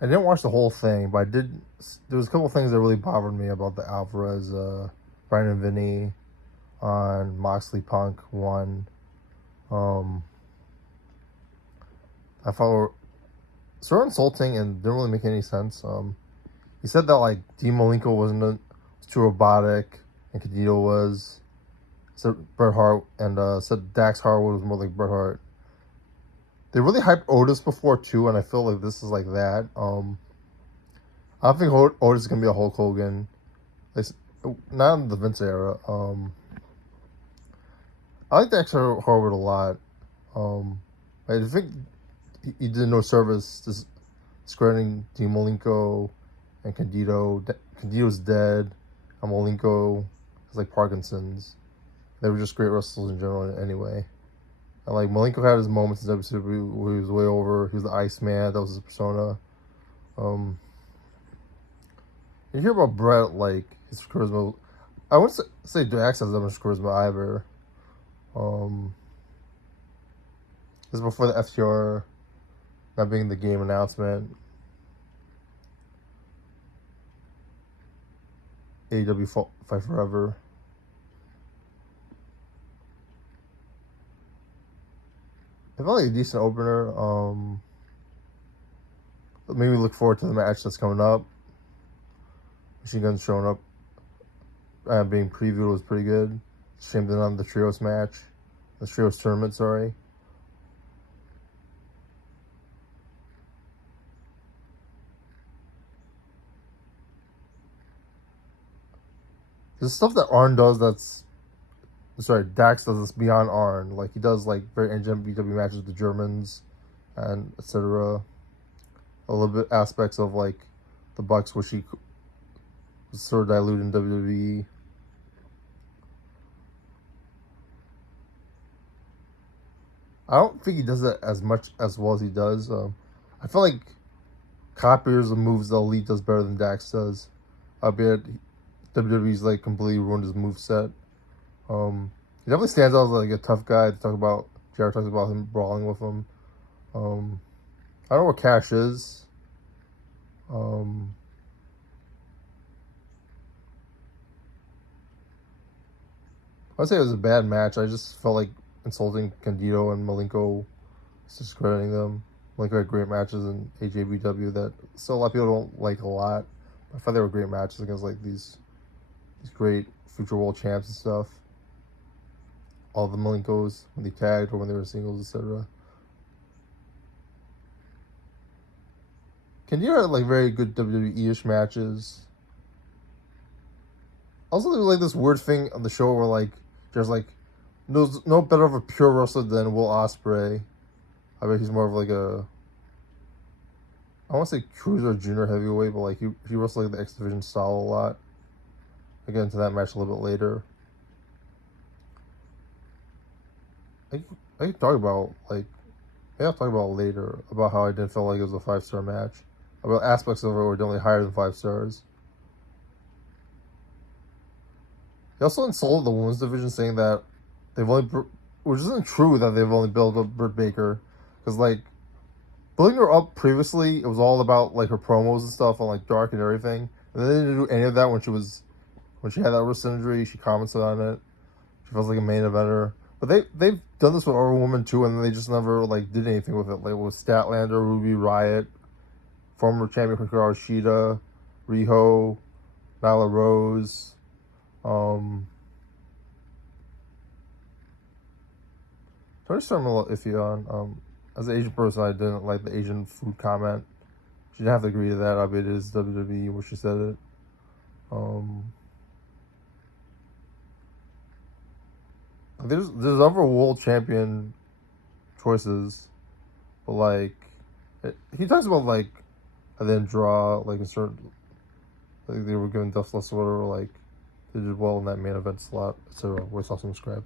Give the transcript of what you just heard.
I didn't watch the whole thing, but I did. There was a couple things that really bothered me about the Alvarez, Bryan and Vinny on Moxley Punk one. Um, I thought sort of insulting and didn't really make any sense. He said that like Dean Malenko was too robotic, and Candido was. Said Bret Hart and said Dax Harwood was more like Bret Hart. They really hyped Otis before too, and I feel like this is like that. I don't think Otis is gonna be a Hulk Hogan. It's not in the Vince era. I like Dax Harwood a lot. I think he did no service discrediting Dean Malenko and Candido. Candido's dead, and Malenko has like Parkinson's. They were just great wrestlers in general anyway. And like Malenko had his moments in WCW where he was way over. He was the Iceman. That was his persona. Um, you hear about Bret, like his charisma. I wouldn't say Dax has that much charisma either. This is before the FTR not being the game announcement. AEW Fight Forever. I felt like a decent opener. Maybe look forward to the match that's coming up. Machine Gun showing up, being previewed was pretty good. Shame they're not in the trios match, the trios tournament. Sorry. There's stuff that Arn does Dax does this beyond Arn. Like he does like very NJPW matches with the Germans and etc. A little bit aspects of like the Bucks, which he was sort of diluted in WWE. I don't think he does it as much as well as he does. I feel like copiers of moves the Elite does better than Dax does. Albeit WWE's like completely ruined his moveset. He definitely stands out as like a tough guy to talk about. Jared talks about him brawling with him. I don't know what Cash is. I'd say it was a bad match. I just felt like insulting Candido and Malenko, discrediting them. Malenko had great matches in AJBW that still a lot of people don't like a lot. I thought they were great matches against like these great future world champs and stuff. All the Malenkos when they tagged or when they were singles, etc. Candido had like very good WWE-ish matches. Also, there's like this weird thing on the show where like there's like no better of a pure wrestler than Will Ospreay. I bet he's more of like I want to say cruiser junior heavyweight, but like he wrestled like the X Division style a lot. I'll get into that match a little bit later. I can talk about like I'll talk about later about how I didn't feel like it was a 5-star match. About aspects of it were definitely higher than 5 stars. He also insulted the women's division, saying that which isn't true that they've only built up Britt Baker, because like building her up previously, it was all about like her promos and stuff on like Dark and everything, and they didn't do any of that when she had that wrist injury. She commented on it. She feels like a main eventer, but they've done this with other women too, and they just never like did anything with it. Like with Statlander, Ruby Riott, former champion Hikaru Shida, Riho, Nyla Rose. Tony Storm a little iffy on. As an Asian person, I didn't like the Asian food comment. She didn't have to agree to that. I mean, it is WWE where she said it. There's other world champion choices, but like he talks about like I didn't draw like a certain like they were given Dust Less or whatever, like they did well in that main event slot, etc. We're awesome subscribe.